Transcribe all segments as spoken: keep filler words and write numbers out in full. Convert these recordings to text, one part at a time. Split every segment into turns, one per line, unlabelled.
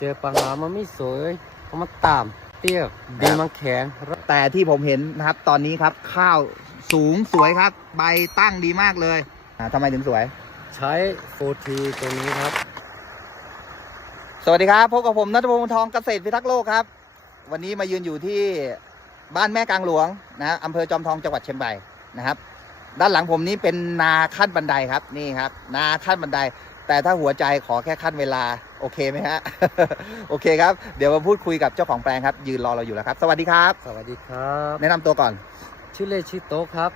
เจอปัญหามันไม่สวยเพราะมันต่ำเตี้ยดินมันแข็ง
แต่ที่ผมเห็นนะครับตอนนี้ครับข้าวสูงสวยครับใบตั้งดีมากเลยอ่าทำไมถึงสวย
ใช้โฟทีตัวนี้ครับ
สวัสดีครับพบกับผมณัฐพงศ์ทองเกษตรพิทักษ์โลกครับวันนี้มายืนอยู่ที่บ้านแม่กลางหลวงนะอำเภอจอมทองจังหวัดเชียงใหม่นะครับด้านหลังผมนี้เป็นนาขั้นบันไดครับนี่ครับนาขั้นบันไดแต่ถ้าหัวใจขอแค่ขั้นเวลาโอเคไหมฮะ โอเคครับเดี๋ยวมาพูดคุยกับเจ้าของแปลงครับยืนรอเราอยู่แล้วครับสวัสดีครับ
สวัสดีครับ
แนะนำตัวก่อน
ชื่อเล่นชื่อโต๊ะครับ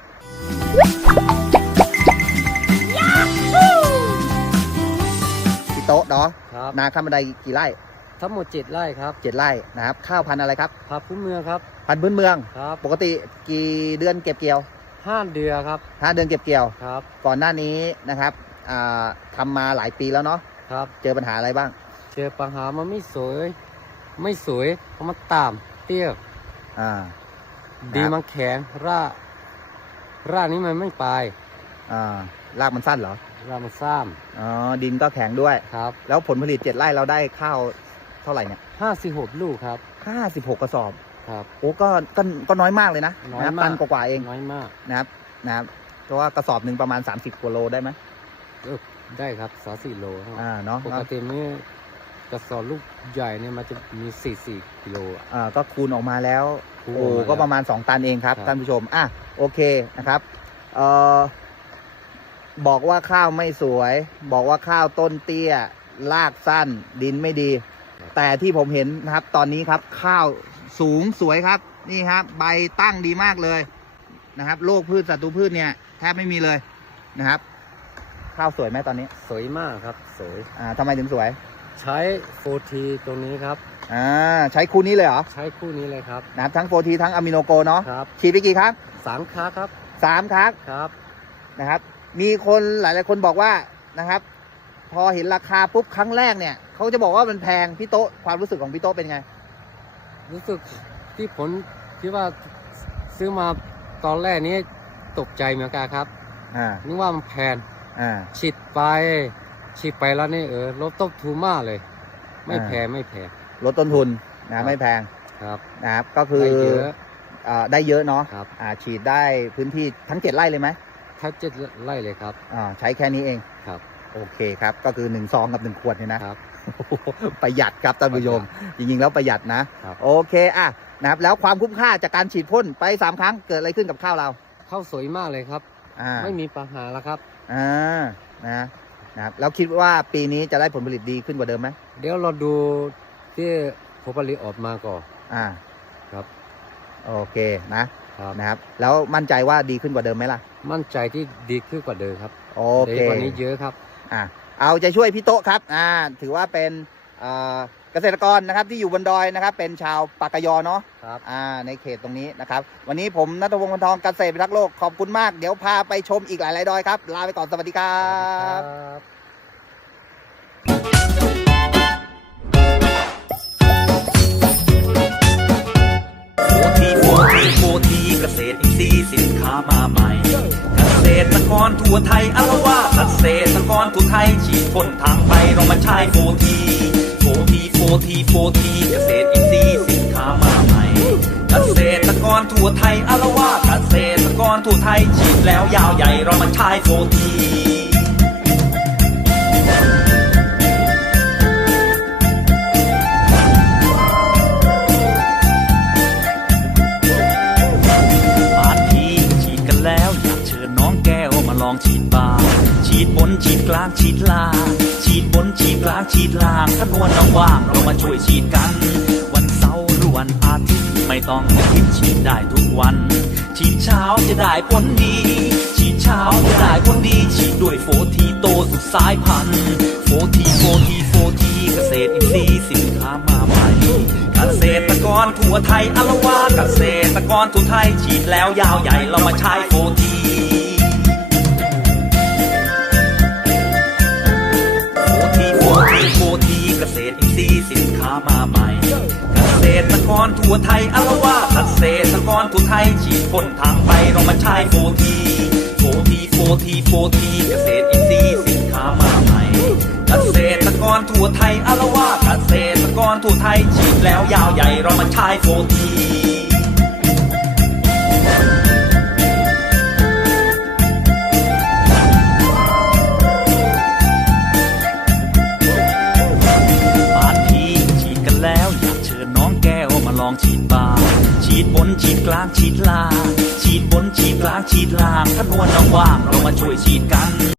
พี่โต๊ะเนาะ
ครับ
นาขั้นบันไดกี่ไร่
ทั้งหมดเจ็ดไร่ครับ
เจ็ดไร่นะครับข้าวพันธุ์อะไรครับ
พันธุ์พื้นเมืองครับ
พันธุ์พื้นเมือง
ครับ
ปกติกี่เดือนเก็บเกี่ยว
ห้าเดือนครับ
ห้าเดือนเก็บเกี่ยว
ครับ
ก่อนหน้านี้นะครับทำมาหลายปีแล้วเนาะ
ครับ
เจอปัญหาอะไรบ้าง
เจอปัญหามันไม่สวยไม่สวยเพราะมันต่ำเตี้ย
อ่า
ดินมันแข็งรากรากนี้มันไม่ไป
อ่ารากมันสั้นเหรอ
รากมันสั้น
อ๋อดินก็แข็งด้วย
ครับ
แล้วผลผลิตเจ็ดไร่เราได้ข้าวเท่าไหร่เนี่ย
ห้าสิบหกลูกครับ
ห้าสิบหกกระสอบ
ครับ
โอ้ก็ก็ก็น้อยมากเลยนะ
น้อยมาก
ตันกว่าเอง
น้อยมาก
นะครับนะครับเพราะว่ากระสอบหนึ่งประมาณสามสิบกิโลได้ไหม
ได้ครับสามสี่โล
อ่าเนาะ
ปกตินี่กระสอบลูกใหญ่เนี่ยมันจะมีสี่สี่กิโล
อ่าก็คูณออกมาแล้วโอ้ก็ประมาณสองตันเองครับท่านผู้ชมอ่ะโอเคนะครับเอ่อบอกว่าข้าวไม่สวยบอกว่าข้าวต้นเตี้ยรากสั้นดินไม่ดีแต่ที่ผมเห็นนะครับตอนนี้ครับข้าวสูงสวยครับนี่ครับใบตั้งดีมากเลยนะครับโรคพืชศัตรูพืชเนี่ยแทบไม่มีเลยนะครับข้าวสวยไหมตอนนี้
สวยมากครับสวย
อ่าทำไมถึงสวย
ใช้โฟทีตัวนี้ครับ
อ่าใช้คู่นี้เลยเหรอ
ใช้คู่นี้เลยครับ
นะครับทั้งโฟทีทั้งอะมิโนโกเนาะ
ครับ
ฉีดไปกี่ครั้ง
สามครั้งครับ
สามครั้ง
ครับ
นะครับมีคนหลายๆคนบอกว่านะครับพอเห็นราคาปุ๊บครั้งแรกเนี่ยเขาจะบอกว่ามันแพงพี่โต๊ะความรู้สึกของพี่โต๊ะเป็นไง
รู้สึกที่ผลที่ว่าซื้อมาตอนแรกนี้ตกใจเหมือนกันครับ
อ่า
นึกว่ามันแพง
อ่า
ฉีดไปฉีดไปแล้วนี่เออลดต้นทุนมากเลยไม่แพงไม่แพง
ลดต้นทุนนะไม่แพง
ครับ
นะครับก็คือได้เยอะอ่าได้เยอะเนาะ
ครับ
อ่าฉีดได้พื้นที่ทั้งเจ็ดไร่เลยไหม
ทั้งเจ็ดไร่เลยครับ
อ่าใช้แค่นี้เอง
ครับ
โอเคครับก็คือหนึ่งซองกับหนึ่งขวดเนี่ยนะครับประหยัดครับท่านผู้ชมจริงๆแล้วประหยัดนะโอเคอ่ะนะครับแล้วความคุ้มค่าจากการฉีดพ่นไปสามครั้งเกิดอะไรขึ้นกับข้าวเรา
ข้าวสวยมากเลยครับไม่มีปัญหาแล้วครับ
อ่านะนะครับแล้วคิดว่าปีนี้จะได้ผลผลิตดีขึ้นกว่าเดิมไหม
เดี๋ยวเราดูที่ผลผลิตออกมาก่อน
อ่า
ครับ
โอเคนะครับนะครับแล้วมั่นใจว่าดีขึ้นกว่าเดิมไหมล่ะ
มั่นใจที่ดีขึ้นกว่าเดิมครับ
โอเค
กว่านี้เยอะครับ
อ่าเอาใจช่วยพี่โต๊ะครับอ่าถือว่าเป็นอ่าเกษตรกรนะครับที่อยู่บนดอยนะครับเป็นชาวปากกยอเนาะ
ครับ
อ่าในเขตตรงนี้นะครับวันนี้ผมณัฐพงศ์ ทองเกษตรพิทักษ์โลกขอบคุณมากเดี๋ยวพาไปชมอีกหลายๆดอยครับลาไปก่อนสวัสดีครับ
โฟทีโฟทีโฟทีเกษตรอินทรีย์สินค้ามาใหม่เกษตรกรทั่วไทยอารวาสเกษตรกรทั่วไทยฉีดพ่นทางไปเรามาใช้โฟทีโฟทีโฟทีโฟทีเกษตรอินทรีย์สินค้ามาใหม่เกษตรกรทั่วไทยอารวาสเกษตรกรทั่วไทยฉีดแล้วยาวใหญ่เรามาใช้โฟทีลองฉีดบางฉีดบนฉีดกลางฉีดล่างฉีดบนฉีดกลางฉีดล่างถ้านวลเราว่างเรามาช่วยฉีดกันวันเสาร์หรือวันอาทิตย์ไม่ต้องคิดฉีดได้ทุกวันฉีดเช้าจะได้ผลดีฉีดเช้าจะได้ผลดีฉีดด้วยโฟทีโตสุดสายพันธุ์โฟทีโฟทีโฟทีเกษตรอินทรีย์สินค้ามาใหม่เกษตรกรทั่วไทยอารวาสเกษตรกรทั่วไทยฉีดแล้วยาวใหญ่เรามาใช้โฟทีโฟทีเกษตรอินทรีย์สินค้ามาใหม่เกษตรกรทั่วไทยอารวาสเกษตรกรทั่วไทยฉีดพ่นทางไปเรามาใช้โฟทีโฟทีโฟทีโฟทีเกษตรอินทรีย์สินค้ามาใหม่เกษตรกรทั่วไทยอารวาสเกษตรกรทั่วไทยฉีดแล้วยาวใหญ่เรามาใช้โฟที บ้านพี่ฉีดกันแล้วอยากเชิญน้องแก้วมาลองฉีดบ้างฉีดบนฉีดกลางฉีดล่างฉีดบนฉีดกลางฉีดล่างถ้านวลน้องว่างเรามาช่วยฉีดกัน